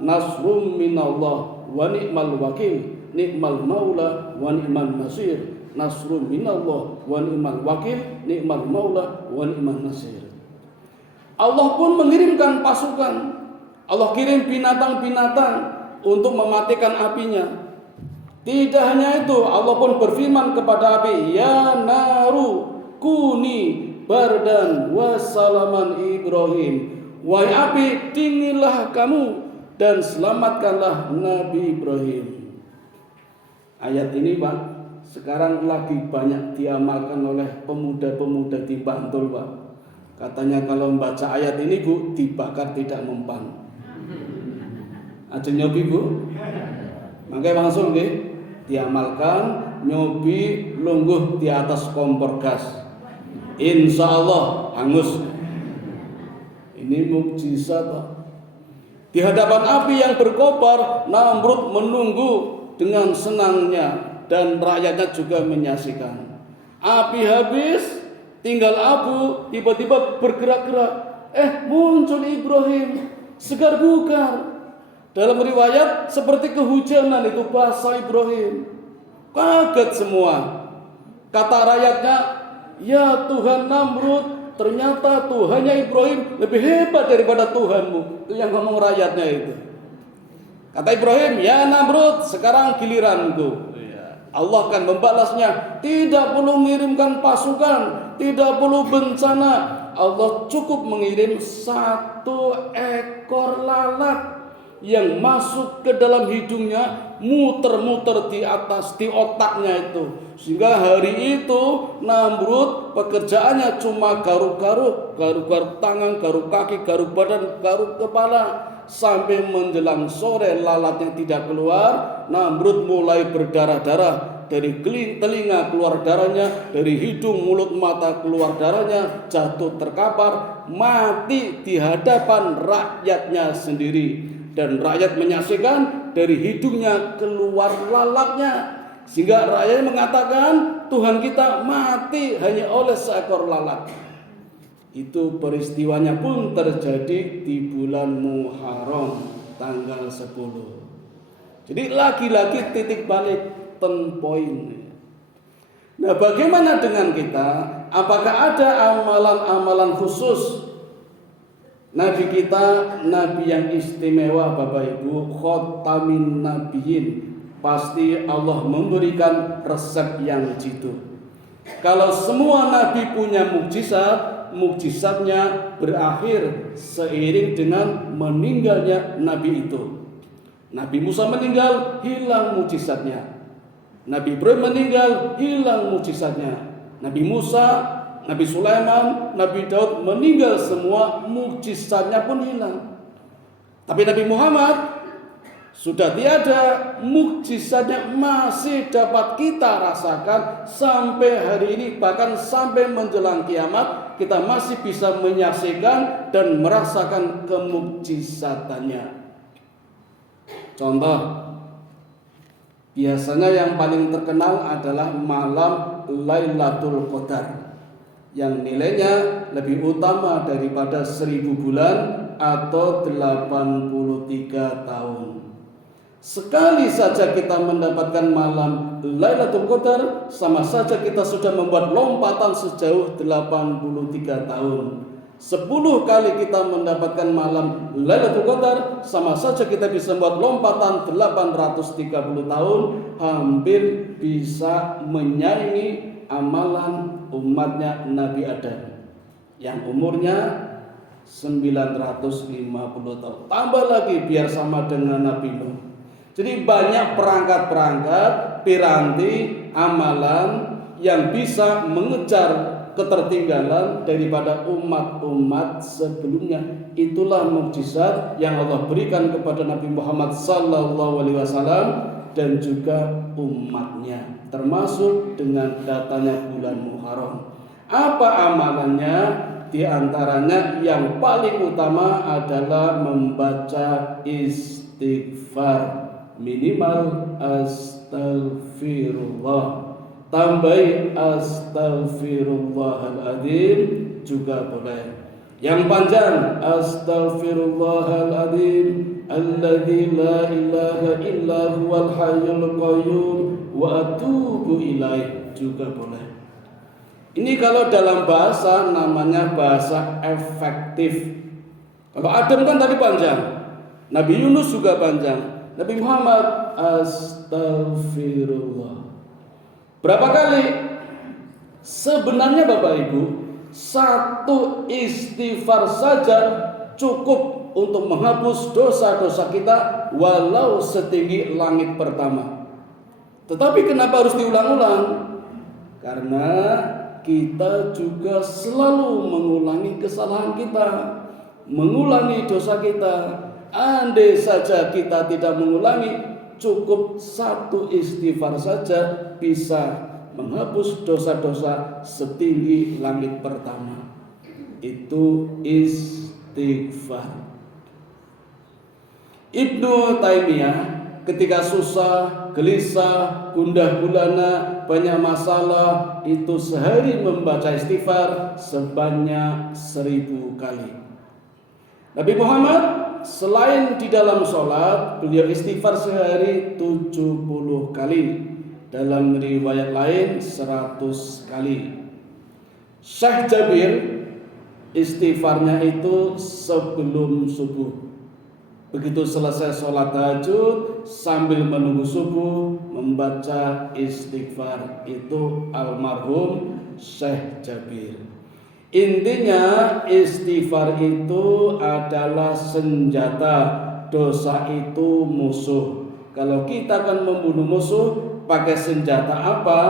nasrum minallah wa ni'mal wakil, ni'mal maula wa ni'mal nasir. nasrun minallah wa ni'mal wakil, ni'mal maula wa ni'man nasir. Allah pun mengirimkan pasukan. Allah kirim binatang-binatang untuk mematikan apinya. Tidak hanya itu, Allah pun berfirman kepada api, ya naru kuni bardan wa salaman Ibrahim. Wahai api, dinginlah kamu dan selamatkanlah Nabi Ibrahim. Ayat ini Pak, sekarang lagi banyak diamalkan oleh pemuda-pemuda di Bantul Pak. Katanya kalau membaca ayat ini Bu, dibakar tidak mempan. Ada nyobi Bu? Makanya langsung diamalkan, nyobi lungguh di atas kompor gas. Insya Allah hangus. Ini mukjizat Pak. Di hadapan api yang berkobar, Namrud menunggu dengan senangnya dan rakyatnya juga menyaksikan. Api habis, tinggal abu, tiba-tiba bergerak-gerak. Muncul Ibrahim, segar bugar. Dalam riwayat seperti kehujanan itu bahasa Ibrahim. Kaget semua. Kata rakyatnya, ya Tuhan Namrud, ternyata Tuhannya Ibrahim lebih hebat daripada Tuhanmu. Itu yang ngomong rakyatnya itu. Kata Ibrahim, ya Namrud, sekarang giliranku. Allah akan membalasnya. Tidak perlu mengirimkan pasukan, tidak perlu bencana. Allah cukup mengirim 1 ekor lalat yang masuk ke dalam hidungnya, muter-muter di atas, di otaknya itu. Sehingga hari itu Namrud pekerjaannya cuma garuk-garuk, garuk-garuk tangan, garuk kaki, garuk badan, garuk kepala. Sampai menjelang sore lalatnya tidak keluar, Namrud mulai berdarah-darah. Dari telinga keluar darahnya, dari hidung, mulut, mata keluar darahnya, jatuh terkapar, mati di hadapan rakyatnya sendiri. Dan rakyat menyaksikan dari hidungnya keluar lalatnya. Sehingga rakyat mengatakan Tuhan kita mati hanya oleh seekor lalat. Itu peristiwanya pun terjadi di bulan Muharram tanggal 10. Jadi lagi-lagi titik balik, ten point. Nah, bagaimana dengan kita? Apakah ada amalan-amalan khusus? Nabi kita, nabi yang istimewa Bapak Ibu, khotamin nabiyin. Pasti Allah memberikan resep yang jitu. Kalau semua nabi punya mukjizat, mukjizatnya berakhir seiring dengan meninggalnya nabi itu. Nabi Musa meninggal, hilang mukjizatnya. Nabi Ibrahim meninggal, hilang mukjizatnya. Nabi Musa, Nabi Sulaiman, Nabi Daud meninggal semua, mukjizatnya pun hilang. Tapi Nabi Muhammad sudah tiada, mukjizatnya masih dapat kita rasakan sampai hari ini, bahkan sampai menjelang kiamat kita masih bisa menyaksikan dan merasakan kemukjizatannya. Contoh, biasanya yang paling terkenal adalah malam Lailatul Qadar, yang nilainya lebih utama daripada 1000 bulan atau 83 tahun. Sekali saja kita mendapatkan malam Lailatul Qadar, sama saja kita sudah membuat lompatan sejauh 83 tahun. 10 kali kita mendapatkan malam Lailatul Qadar, sama saja kita bisa membuat lompatan 830 tahun, hampir bisa menyaingi amalan umatnya Nabi Adam yang umurnya 950 tahun. Tambah lagi biar sama dengan Nabi Nuh. Jadi banyak perangkat-perangkat, piranti, amalan yang bisa mengejar ketertinggalan daripada umat-umat sebelumnya. Itulah mukjizat yang Allah berikan kepada Nabi Muhammad SAW dan juga umatnya, termasuk dengan datanya bulan Muharram. Apa amalannya? Di antaranya yang paling utama adalah membaca istighfar, minimal astaghfirullah, tambahi astaghfirullahaladzim juga boleh. Yang panjang, astaghfirullahaladzim alladzi la ilaha illa huwal hayyul qayyum wa atubu ilaih juga boleh. Ini kalau dalam bahasa namanya bahasa efektif. Kalau Adam kan tadi panjang, Nabi Yunus juga panjang, Nabi Muhammad astagfirullah. Berapa kali? Sebenarnya Bapak Ibu, satu istighfar saja cukup untuk menghapus dosa-dosa kita walau setinggi langit pertama. Tetapi kenapa harus diulang-ulang? Karena kita juga selalu mengulangi kesalahan kita, mengulangi dosa kita. Andai saja kita tidak mengulangi, cukup satu istighfar saja bisa menghapus dosa-dosa setinggi langit pertama. Itu istighfar. Ibnu Taimiyah ketika susah, gelisah, gundah gulana, banyak masalah, itu sehari membaca istighfar sebanyak 1000 kali. Nabi Muhammad selain di dalam sholat, beliau istighfar sehari 70 kali. Dalam riwayat lain 100 kali. Syekh Jabir istighfarnya itu sebelum subuh. Begitu selesai sholat tahajud, sambil menunggu subuh membaca istighfar. Itu almarhum Syekh Jabir. Intinya istighfar itu adalah senjata, dosa itu musuh. Kalau kita akan membunuh musuh, pakai senjata apa?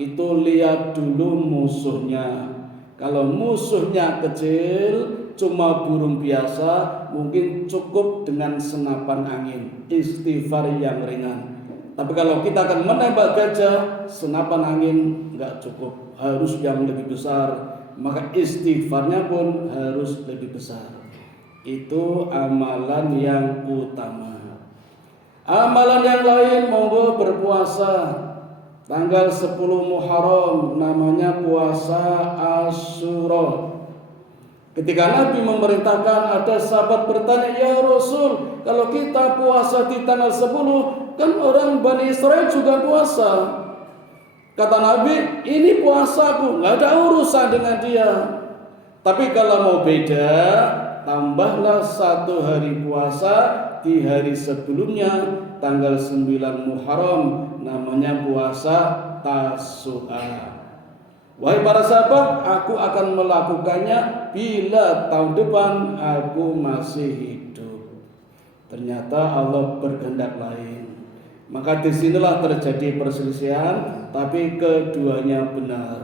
Itu lihat dulu musuhnya. Kalau musuhnya kecil, cuma burung biasa, mungkin cukup dengan senapan angin, istighfar yang ringan. Tapi kalau kita akan menembak gajah, senapan angin nggak cukup, harus yang lebih besar. Maka istighfarnya pun harus lebih besar. Itu amalan yang utama. Amalan yang lain, monggo berpuasa. Tanggal 10 Muharram namanya puasa Asyura. Ketika Nabi memerintahkan, ada sahabat bertanya, "Ya Rasul, kalau kita puasa di tanggal 10, kan orang Bani Israel juga puasa." Kata Nabi, "Ini puasaku, nggak ada urusan dengan dia. Tapi kalau mau beda, tambahlah 1 hari puasa di hari sebelumnya, tanggal 9 Muharram, namanya puasa Tasu'a. Wahai para sahabat, aku akan melakukannya bila tahun depan aku masih hidup." Ternyata Allah berkehendak lain. Maka disinilah terjadi perselisihan, tapi keduanya benar.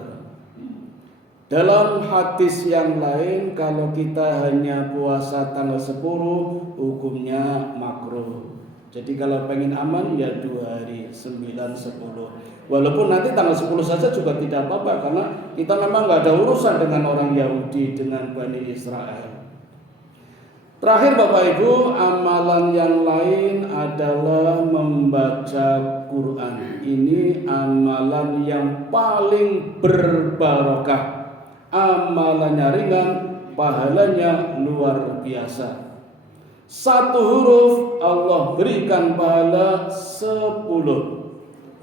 Dalam hadis yang lain, kalau kita hanya puasa tanggal 10, hukumnya makruh. Jadi kalau pengen aman ya 2 hari, 9, 10. Walaupun nanti tanggal 10 saja juga tidak apa-apa, karena kita memang nggak ada urusan dengan orang Yahudi, dengan Bani Israel. Terakhir Bapak Ibu, amalan yang lain adalah membaca Quran. Ini amalan yang paling berbarokah. Amalannya ringan, pahalanya luar biasa. 1 huruf Allah berikan pahala 10.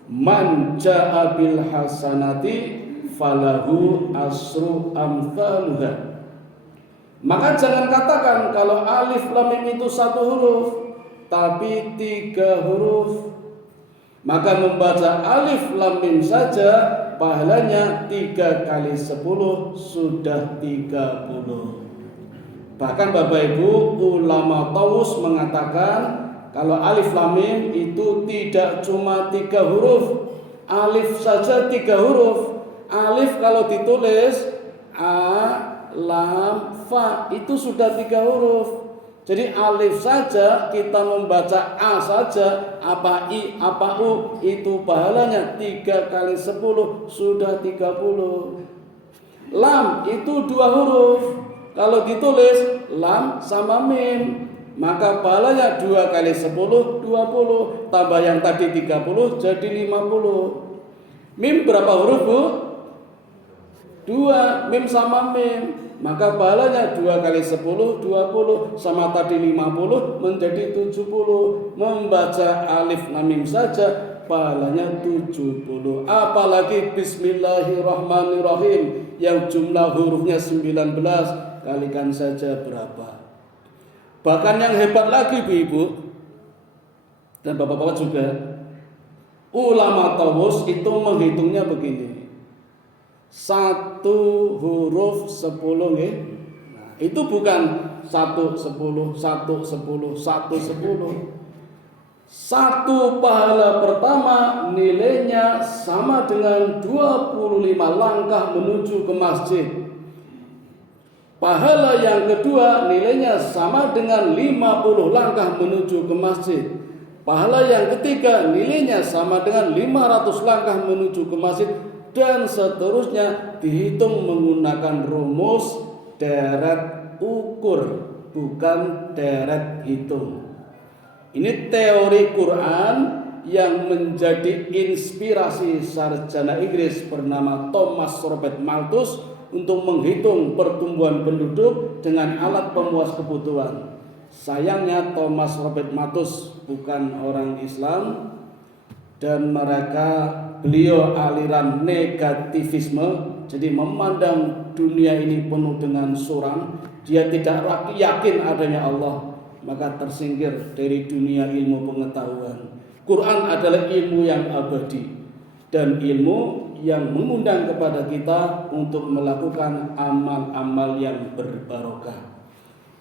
Man ja'a bil hasanati falahu asru amthaluha. Maka jangan katakan kalau alif lam mim itu 1 huruf, tapi 3 huruf. Maka membaca alif lam mim saja pahalanya 3 kali 10 sudah 30. Bahkan Bapak Ibu, ulama Taus mengatakan kalau alif lam mim itu tidak cuma 3 huruf. Alif saja 3 huruf. Alif kalau ditulis A, lam, fa, itu sudah 3 huruf. Jadi alif saja kita membaca A saja, apa I, apa U, itu pahalanya 3 kali 10 sudah 30. Lam itu 2 huruf. Kalau ditulis lam sama mim, maka pahalanya 2 kali 10 20, tambah yang tadi 30 jadi 50. Mim berapa huruf Bu? 2, mim sama mim. Maka pahalanya 2 kali 10, 20, sama tadi 50 menjadi 70. Membaca alif lam mim saja pahalanya 70. Apalagi bismillahirrahmanirrahim yang jumlah hurufnya 19, kalikan saja berapa. Bahkan yang hebat lagi Ibu-ibu dan Bapak-bapak juga, ulama tawus itu menghitungnya begini. 1 huruf 10 ya. Nah, itu bukan 1 10 1 10 1 10. Satu pahala pertama nilainya sama dengan 25 langkah menuju ke masjid. Pahala yang kedua nilainya sama dengan 50 langkah menuju ke masjid. Pahala yang ketiga nilainya sama dengan 500 langkah menuju ke masjid. Dan seterusnya dihitung menggunakan rumus deret ukur, bukan deret hitung. Ini teori Quran yang menjadi inspirasi sarjana Inggris bernama Thomas Robert Malthus untuk menghitung pertumbuhan penduduk dengan alat pemuas kebutuhan. Sayangnya Thomas Robert Malthus bukan orang Islam dan beliau aliran negativisme, jadi memandang dunia ini penuh dengan suram. Dia tidak yakin adanya Allah, maka tersingkir dari dunia ilmu pengetahuan. Quran adalah ilmu yang abadi dan ilmu yang mengundang kepada kita untuk melakukan amal-amal yang berbarokah.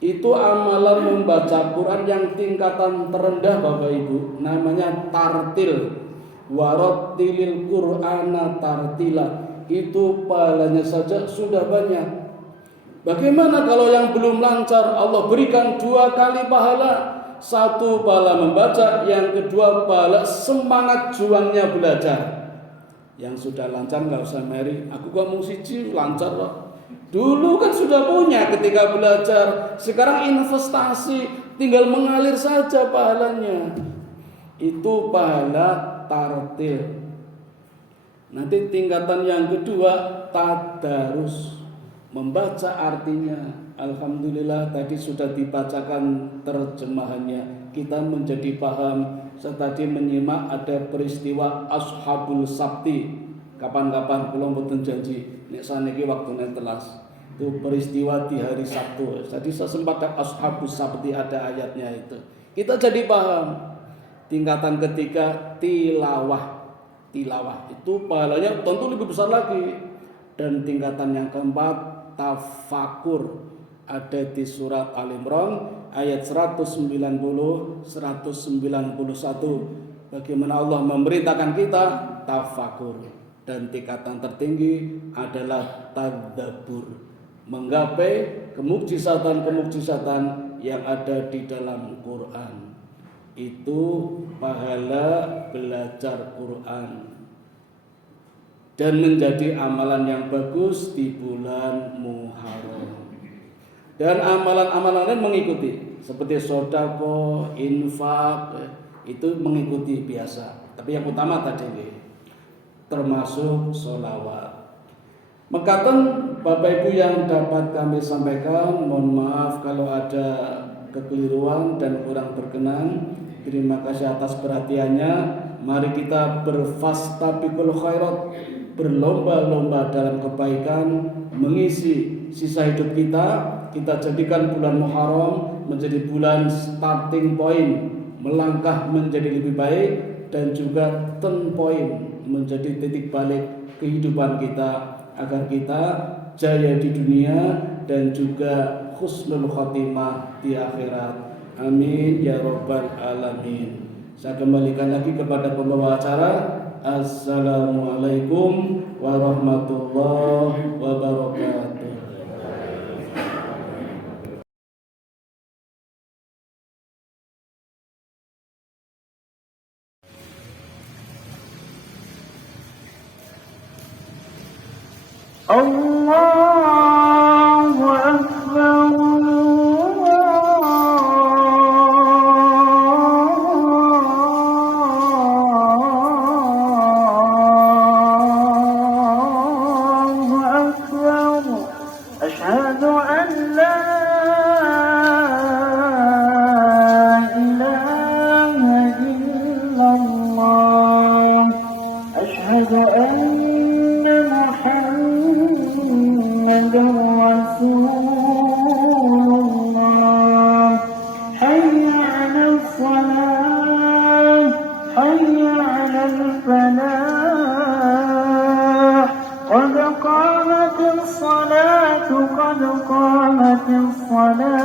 Itu amalan membaca Quran yang tingkatan terendah Bapak Ibu, namanya tartil. Warattilil Qur'ana tartila. Itu pahalanya saja sudah banyak. Bagaimana kalau yang belum lancar? Allah berikan 2 kali pahala. 1 pahala membaca, yang kedua pahala semangat juangnya belajar. Yang sudah lancar nggak usah meri, aku ngomong siji lancar loh. Dulu kan sudah punya ketika belajar, sekarang investasi, tinggal mengalir saja pahalanya. Itu pahala tartil. Nanti tingkatan yang kedua tadarus, membaca artinya. Alhamdulillah tadi sudah dibacakan terjemahannya, kita menjadi paham. Saya tadi menyimak ada peristiwa Ashabul Sabti. Kapan-kapan kula mboten janji nek saniki waktune telas. Itu peristiwa di hari Sabtu. Jadi saya sempat Ashabus Sabti ada ayatnya itu. Kita jadi paham. Tingkatan ketiga tilawah. Tilawah itu pahalanya tentu lebih besar lagi. Dan tingkatan yang keempat tafakur, ada di surat Al-Imran ayat 190 191. Bagaimana Allah memerintahkan kita tafakur. Dan tingkatan tertinggi adalah tadabbur, menggapai kemukjizatan-kemukjizatan yang ada di dalam Quran. Itu pahala belajar Quran dan menjadi amalan yang bagus di bulan Muharram. Dan amalan-amalan lain mengikuti, seperti sedekah, infak, itu mengikuti biasa. Tapi yang utama tadi termasuk sholawat. Mekaten Bapak Ibu yang dapat kami sampaikan, mohon maaf kalau ada kekeliruan dan kurang berkenan. Terima kasih atas perhatiannya. Mari kita berfastabiqul khairat, berlomba-lomba dalam kebaikan, mengisi sisa hidup kita. Kita jadikan bulan Muharram menjadi bulan starting point, melangkah menjadi lebih baik, dan juga turn point, menjadi titik balik kehidupan kita, agar kita jaya di dunia dan juga husnul khotimah di akhirat. Amin ya rabbal alamin. Saya kembalikan lagi kepada pembawa acara. Assalamualaikum warahmatullahi wabarakatuh. Allahu Akbar. أشهد لنا